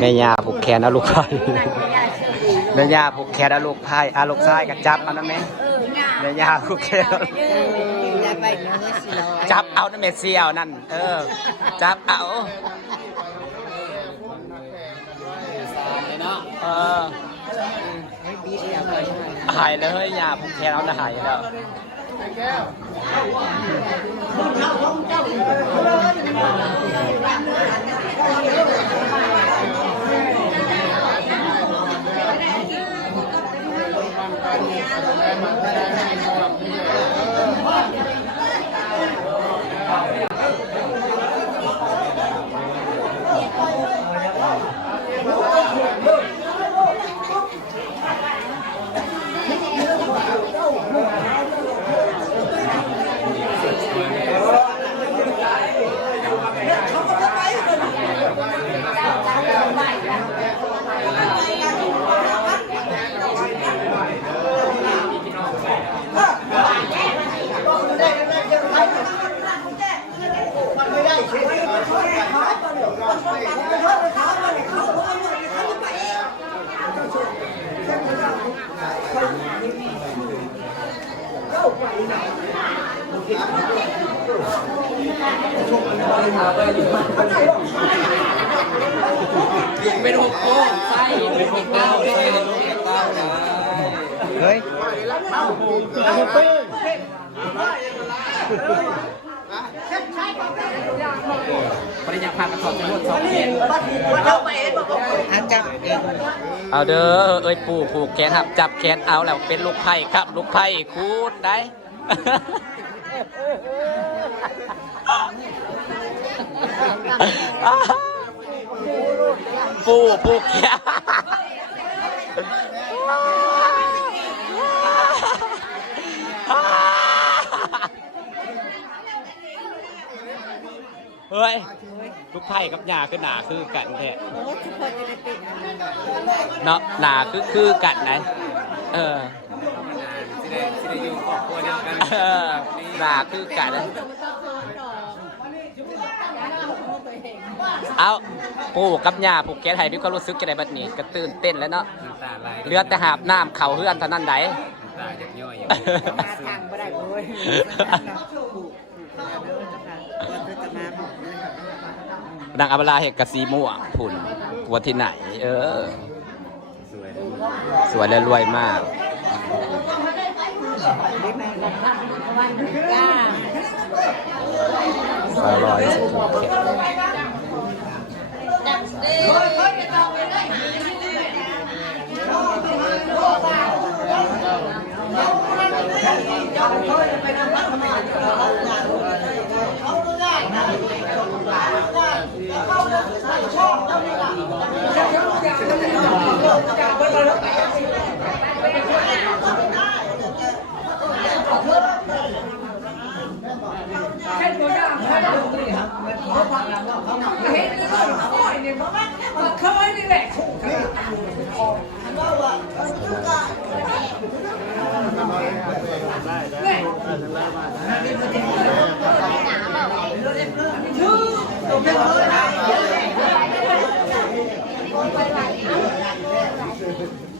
แม่ยาผูกแขนเอาลูกไผ่แม่ยาผูกแขนเอาลูกไผ่อาลูกชายกับจับเอานะแม่แม่ยาผูกแขนจับเอานะแม่เสียวนั่น เออ จับเอาเออหายเลยยาผูกแขนเอานะหายแล้วเเป็นหกโป้งไส้เป็นหกเก้าไส้เป็นหกเก้าเฮ้ยปริญญาภาคกระสอบจำนวนสองเมตรเองเอาเด้อเอ้ยปู่ผูกแขนครับจับแขนเอาแล้วเป็นลูกไผ่ครับ ลูกไผ่คูดได้ ปู่ผูกแขนเฮ้ยลูกไผ่กับหญ้าคือหนาคือกันแท้เนาะหนาคือคือกันนะเออสิได้สิได้อยู่ครอบครัวเดียวกันเออ หนาคือกัน เอาปู่กับหญ้าผูกแขนให้พี่ก็รู้สึกจะได้บัดนี้ก็ตื่นเต้นแล้วเนาะน้ำตาไหลเลือดแต่หาบน้ำเข่าเฮือนเท่านั้นได น้ำตาอยากย่อยอย่างทางบ่ได้โอ้ยผูกกแล้วเด้อจ้ะค่ะว่าเธอจะมาบอกเลยนางอำลาเห็ดกะสีม่วงผุนกลัวที่ไหน เออ สวย สวยและรวยมาก ร่อยสุด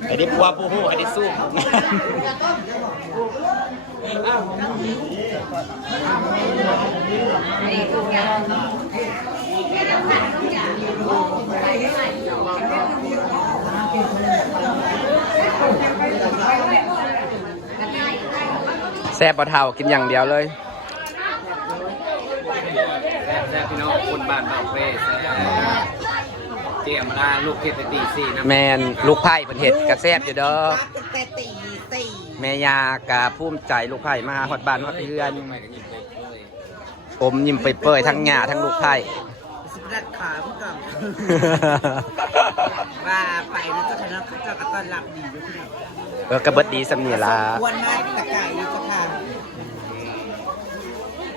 ไอ้นี่ปัวปูหูไอ้นี่สู้ แซ่บปะเทากินอย่างเดียวเลยแซ่บแซ่บพี่น้องคนบ้านบางเพแซ่บเจียมลาลูกเพชรตีสี่นะแมนลูกไผ่เป็นเห็ดกระแซบอยู่เด้อ ตั้งแต่ตีสี่ แม่ยากาภูมิใจลูกไผ่มาฮอดบ้านฮอดเพื่อนไปกันยิงไปเลยอมยิ้มไปเปื่อยทั้งหญ้าทั้งลูกไผ่ สิบดัดขาเมื่อก่อนว่าไปแล้วเจ้าคณะเขาเจ้าก็ต้อนรับดีด้วยพี่น้องเออกระเบิดดีสำเนียลาอ้วนมากตะกายอยู่เจ้าค่ะ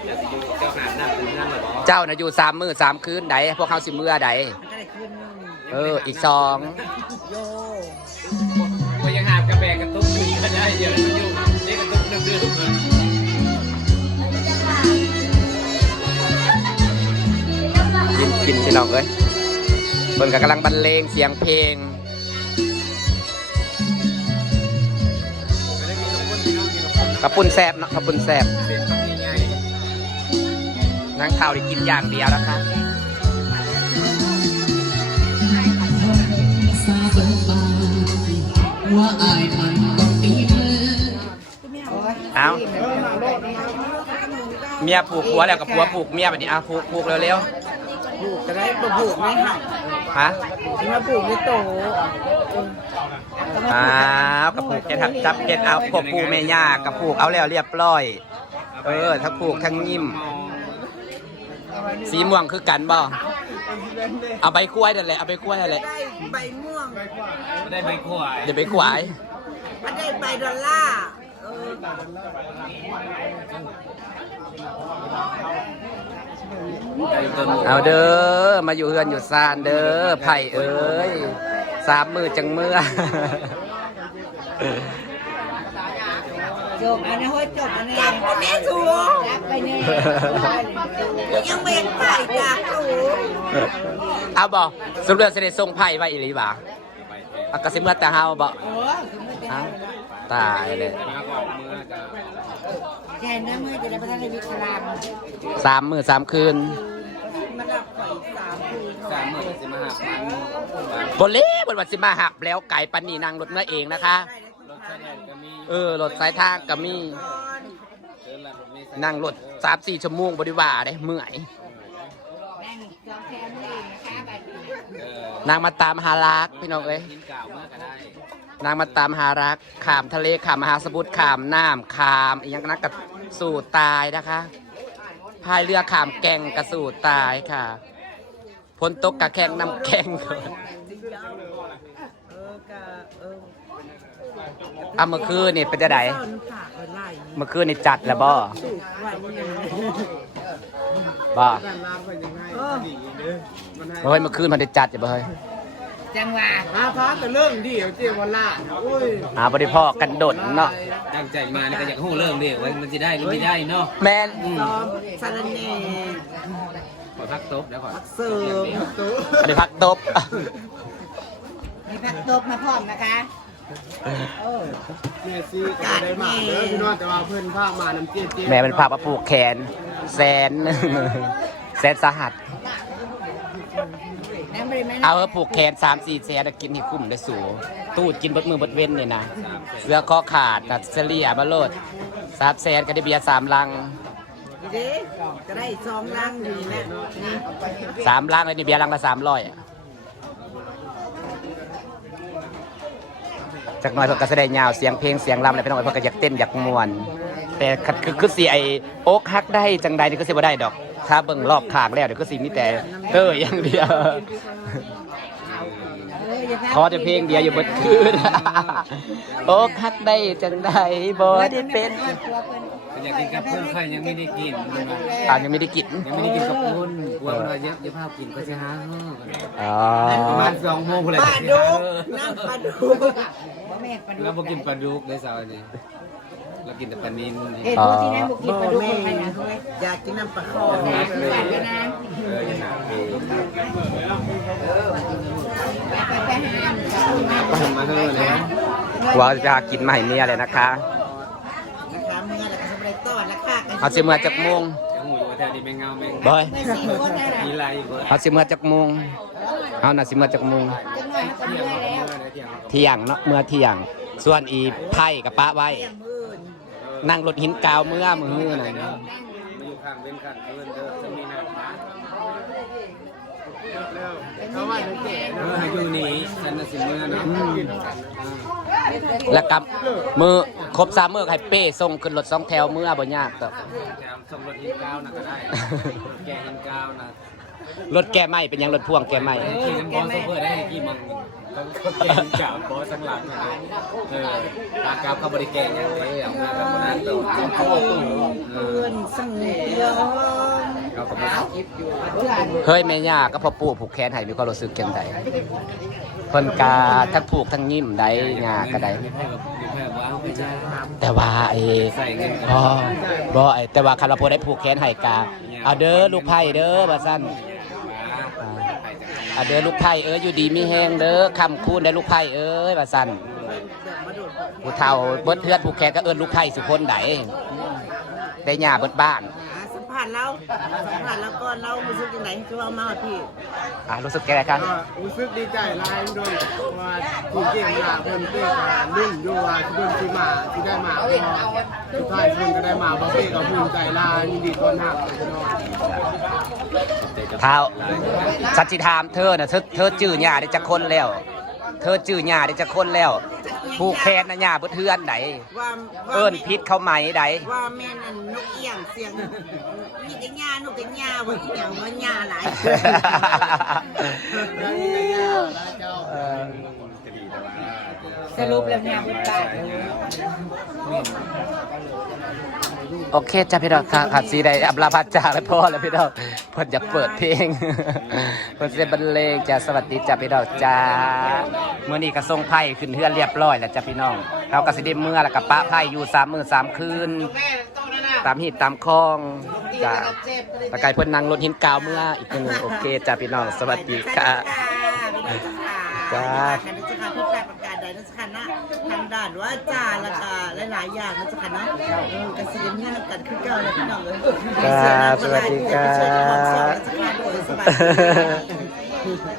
เดี๋ยวสิอยู่เจ้าหาดน้ำตื่นน้ำเลยบอเจ้าน่ะอยู่สามมือสามคืนใดพวกเขาสิมือใดมันก็ได้ขึ้นนึงเออ อีกสอง เดียวมันอยู่นี่กระตุ้นเดือดๆเลยกินกินพี่น้องเอ้ยเพิ่นก็กำลังบรรเลงเสียงเพลงกระปุ่นแซบเนาะกระปุ่นแซบนั่งข้าวได้กินอย่างเดียวนะคะว่าอายมันต้องตี เธอเอาเมียผูกผัวแล้วกับผัวผูกเมียแบบนี้เอาผูกผูกเร็วผูกก็ได้บ่ผูกไม่หักๆฮะมาผูกในโตอ้าวกับผูกเจ็ดทับจับเจ็ดเอาพวกปูแม่ย่ากับผูกเอาแล้วเรียบร้อย เออทั้งผูกทั้งยิ้มสีม่วงคือกันบ่เอาใบกล้วยนั่นแหละเอาใบกล้วยนั่นแหละได้ใบม่วงไม่ได้ใบขวายเดี๋ยวใบกล้วยมันได้ใบดอลลาร์ เออเอาเด้อ มาอยู่เฮือนอยู่ซานเด้อ ไผ่เอ้ย สามมือจังเมื่อจบอันนี้ห้อยจบอันนี้จับไปแม่สูจับไปเนี่ยยังเว้นไปจ้ะสูเอาบอกสมเด็จเสด็จทรงไผ่ไว้อีหลีบ่าเอากระสิเมื่อแต่เฮาบ่โอ้คือไม่ได้เอา ตายเลยมาก่อนเมื่อจะแทนน้ำมือจะได้ประทานในวิกรามสามมือสามคืนมันดับไฟสามคืนสามหมื่นสิมาหาพันบนเล่บนวัดสิมาหับแล้วไก่ปันนี่นางรถเมื่อเองนะคะรถไฟแดงก็มีเออรถสายทางก็มีเดินหลังรถเมล์นั่งรถสามสี่ชั่วโมงบริวาได้เมื่อยนั่งจองแทนเลยนะคะบัดนี้เออนางมาตามหารักพี่น้องเอ้ยกิ นางมาตามหารักขามทะเลขามมหาสมุทรขามน้ำขามอีกอย่างนักกับสู่ตายนะคะพายเรือขามแก่งกระสู่ตายค่ะพ้นตกกะแข่งน้ำแข่งอะเมื่อคืนนี่เป็นจะไดเมื่อคืนนี่จัดแล้วบ่บ่เออเฮ้ยเมื่อคืนมันได้จัดอย่าบ่เฮ้ย จังหวะมาพาแต่เรื่องเดียวเจวันละโอ้ยอ่าบริพ่อกันดนเนาะตั้งใจมานี่ก็อยากหู้เรื่องเด็กว่ามันจะได้หรือไม่ได้เนาะแมนซ้อมสารเนขอพักตบแล้วก่อนเสริมบริพักตบมีผักตบมาพร้อมนะคะเออเมซี่ก็ได้มาเด้อพี่น้องแต่ว่าเพื่อนพามาน้ำเจี๊ยบเจี๊ยบแม่เป็นภาพมาผูกแขน แสน แสนสาหัสน้ำบริไม่ เอาเถอะผูกแขนสามสี่แสนน่ะกินให้คุ้มได้สูตู้กินเบดมือเบดเว้นเนี่ยนะ เสื้อคอขาดตัดเสลียมาโลดสามแสนก็ได้เบียร์สามลังดีเด้จะได้ซองล่างดีนะนี่สามลังเลยนี่เบียร์ลังละสามร้อยจากหน้อยเพิ่นก็แสดงยาวเสียงเพลงเสียงรำอะไรพี่น้องเอ้ยเพิ่นก็อยากเต้นอยากม่วน แต่คัดคือคือสิไอโอ๊กฮักได้จังใดนี่ก็สิบ่ได้ดอก ถ้าเบิ่งรอบข้างแล้วเดี๋ยวก็สิมีแต่เต้ยอย่างเดียวเอออย่าพลาดขอแต่เพลงเดียวอยู่เบดคืนโอ๊กฮักได้จังใดบ่ได้เป็นก็อยากกินกับเพื่อนใครยังไม่ได้กินอ่านยังไม่ได้กินยังไม่ได้กินกับปุ้นกลัวมันว่าเยอะเดี๋ยวภาพกินก็จะหาเอออ๋อประมาณสองโมงพอเลยปลาดุกนั่งปลาดุกบ่แม่ปลาดุกแล้วพอกินปลาดุกเลยสาวนี่เรากินแต่ปลานินเอ็ดพวกที่นั่งบุกินปลาดุกคนไหนนะอยากกินน้ำปลาคอหนักเลยอยากกินน้เออหนักเลยำไปไปหามทำมาเถอะเลยว่าจะกินมาให้เมียเลยนะคะนะคะเมื่อแล้วก็สำเร็จต้อนแล้วค่ะเอาสิเมื่อจักโมงจะหูอยู่ว่าแถวนี้แมงเงาแมงบอยไม่สี่คนได้ไหนมีไรเบิร์ดเอาสิเมื่อจักโมงเอาน่ะสิเมื่อจักโมงจังหน่อยเขาก็เมื่อยแล้วเที่ยงเนาะเมื่อเที่ยง ส่วนอีไพ่กับป้าไว้เที่ยงมื่นนั่งรถหินกาวเมื่อมือน่ะมาอยู่ ข้างเว้นข้างเงินเด้อจะมีหนักนะเขาว่าจะแก่เออให้อยู่นี่ฉันน่ะสิเมื่อเนาะแล้วกับมือครบสามมือให้เป้ส่งขึ้นรถสองแถวมืออบ่ยากต่อ แถมส่งรถหินกาวนะก็ได้ แกหินกาวนะ รถแก้ไม่เป็นหยังรถพ่วงแก้ไม่ขี่น้ำบอสเพื่อได้กี่มังต้องแกหินก้าวบอสสังหลังนะเออตากาวเขาบริแกงอย่างนี้เอามากับคนนั้นตัวเอเพื่ออนสั่งยอมเราก็มาเฮ้ยแม่ย่าก็พอปู่ผูกแขนให้มีความรู้สึกจังไดเพิ่นกาทั้งผูกทั้งยิ้มได้ย่าก็ได้มีแพร่กับมีแพร่ว้าวไปจ้าแต่ว่าไอ้ใส่เงินกันบ่บ่ไอ้แต่ว่าคาราโพได้ผูกแขนให้กาเอาเด้อลูกไผ่เด้อว่าซั่นไปจาก อะเด้อลูกไผ่เอ้ยอยู่ดีมีแห้งเด้อคำคูณได้ลูกไผ่เอ้ยว่าสั่นผู้เฒ่าเบิดเทือนผู้แขกก็เอิ้นลูกไผ่สุคนไดได้หญ้าเบิดบ้าน ผัสเราสัมผัสแล้วก็เรารู้สึกยังไงคือว่ามาพี่อะรู้สึกแก่กัน ก็รู้สึกดีใจหลายพี่น้องว่าที่เก่งมาเพิ่นเป้ก็รุ่นอยู่ว่าที่เพิ่นสิมาที่ได้มาก็สุดท้ายเพิ่นก็ได้มาบ่เป้ก็ภูมิใจหลายยินดีต้อนรับพี่น้องเท้าสัจจิถามเธอน่ะเธอเธอจื้อหญ้าได้จักคนแล้วเธอจื้อหญ้าได้จักคนแล้ว ผู้แคนน่ะหญ้าเบิดเทือนไดว่าเอิ้นพิษเข้าไหมไดว่าแม่นั่นนกเอี้ยงเสียงมีแต่หญ้านกแต่หญ้าว่าอีหยังว่าหญ้าหลายได้ยินได้ยินแล้วเจ้า สรุปแล้วเนี่ยเป็นบ้านโอเคจ้าพี่น้องค่ะขาดสีได้อับลาพัดจากแล้วพ่อแล้วพี่น้องเพิ่นอยากเปิดเพลงเพิ่นจะบรรเลงจ้าสวัสดีจ้าพี่น้องจ้าเมื่อนี้ก็ส่งไพ่ขึ้นเฮือนเรียบร้อยแล้วจ้าพี่น้องเราก็สิได้เมื่อแล้วกับป้าไพ่อยู่สามมือสามคืนตามหีบตามคลองจ้าตะไกเพิ่นนั่งรถหินกาวเมื่ออีกหนึ่งโอเคจ้าพี่น้องสวัสดีค่ะจ้า จ้าคณะจักรพิจารประกาศใดนักขันนะทางด่านว่าจ้าแล้วก็หลายๆอย่างนักขันเนาะเออกสิเดมีนักกันคือเก่าแล้วพี่น้องเลยจ้าสวัสดีครับ สวัสดีครับ